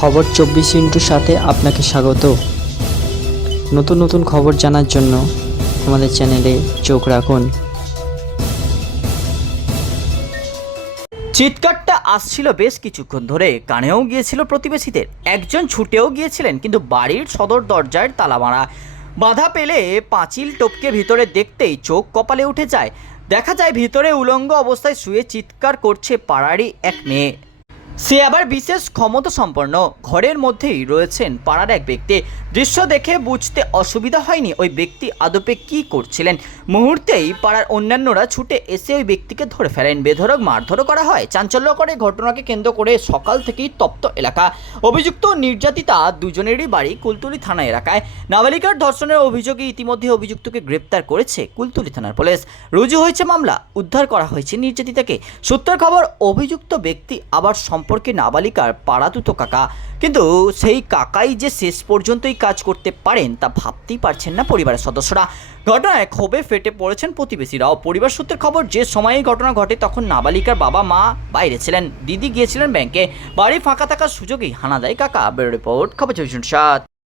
খবর চব্বিশ ইন্টুর সাথে আপনাকে স্বাগত। নতুন নতুন খবর জানার জন্য আমাদের চ্যানেলে চোখ রাখুন। চিৎকারটা আসছিল বেশ কিছুক্ষণ ধরে, কানেও গিয়েছিল প্রতিবেশীদের। একজন ছুটেও গিয়েছিলেন, কিন্তু বাড়ির সদর দরজায় তালা মারা। বাধা পেলে পাঁচিল টপকে ভিতরে দেখতেই চোখ কপালে উঠে যায়। দেখা যায় ভিতরে উলঙ্গ অবস্থায় শুয়ে চিৎকার করছে পাড়ারই এক মেয়ে। সে আবার বিশেষ ক্ষমতা সম্পন্ন ঘরের মধ্যেই রয়েছেন পাড়ার এক ব্যক্তি। দৃশ্য দেখে বুঝতে অসুবিধা হয়নি ওই ব্যক্তি আদপে কি করছিলেন। মুহূর্তেই পাড়ার অন্যান্যরা ছুটে এসে ওই ব্যক্তিকে ধরে ফেলেন। বেধরক মারধরও করা হয়। চাঞ্চল্যকর এই ঘটনাকে কেন্দ্র করে সকাল থেকেই তপ্ত এলাকা। অভিযুক্ত নির্যাতিতা দুজনেরই বাড়ি কুলতুলি থানা এলাকায়। নাবালিকার ধর্ষণের অভিযোগে ইতিমধ্যে অভিযুক্তকে গ্রেপ্তার করেছে কুলতুলি থানার পুলিশ। রুজু হয়েছে মামলা। উদ্ধার করা হয়েছে নির্যাতিতাকে। সূত্রের খবর, অভিযুক্ত ব্যক্তি আবার সম্পর্কে নাবালিকার পাড়াতুতো কাকা। কিন্তু সেই কাকাই যে শেষ পর্যন্তই কাজ করতে পারেন, তা ভাবতেই পারছেন না পরিবারের সদস্যরা। ঘটনায় ক্ষোভে ফেটে পড়েছেন প্রতিবেশীরাও। পরিবার সূত্রের খবর, যে সময়ে ঘটনা ঘটে, তখন নাবালিকার বাবা মা বাইরে ছিলেন। দিদি গিয়েছিলেন ব্যাংকে। বাড়ি ফাঁকা থাকার সুযোগেই হানা দেয় কাকা। বেরো রিপোর্ট, খবর চব্বিশ সাত।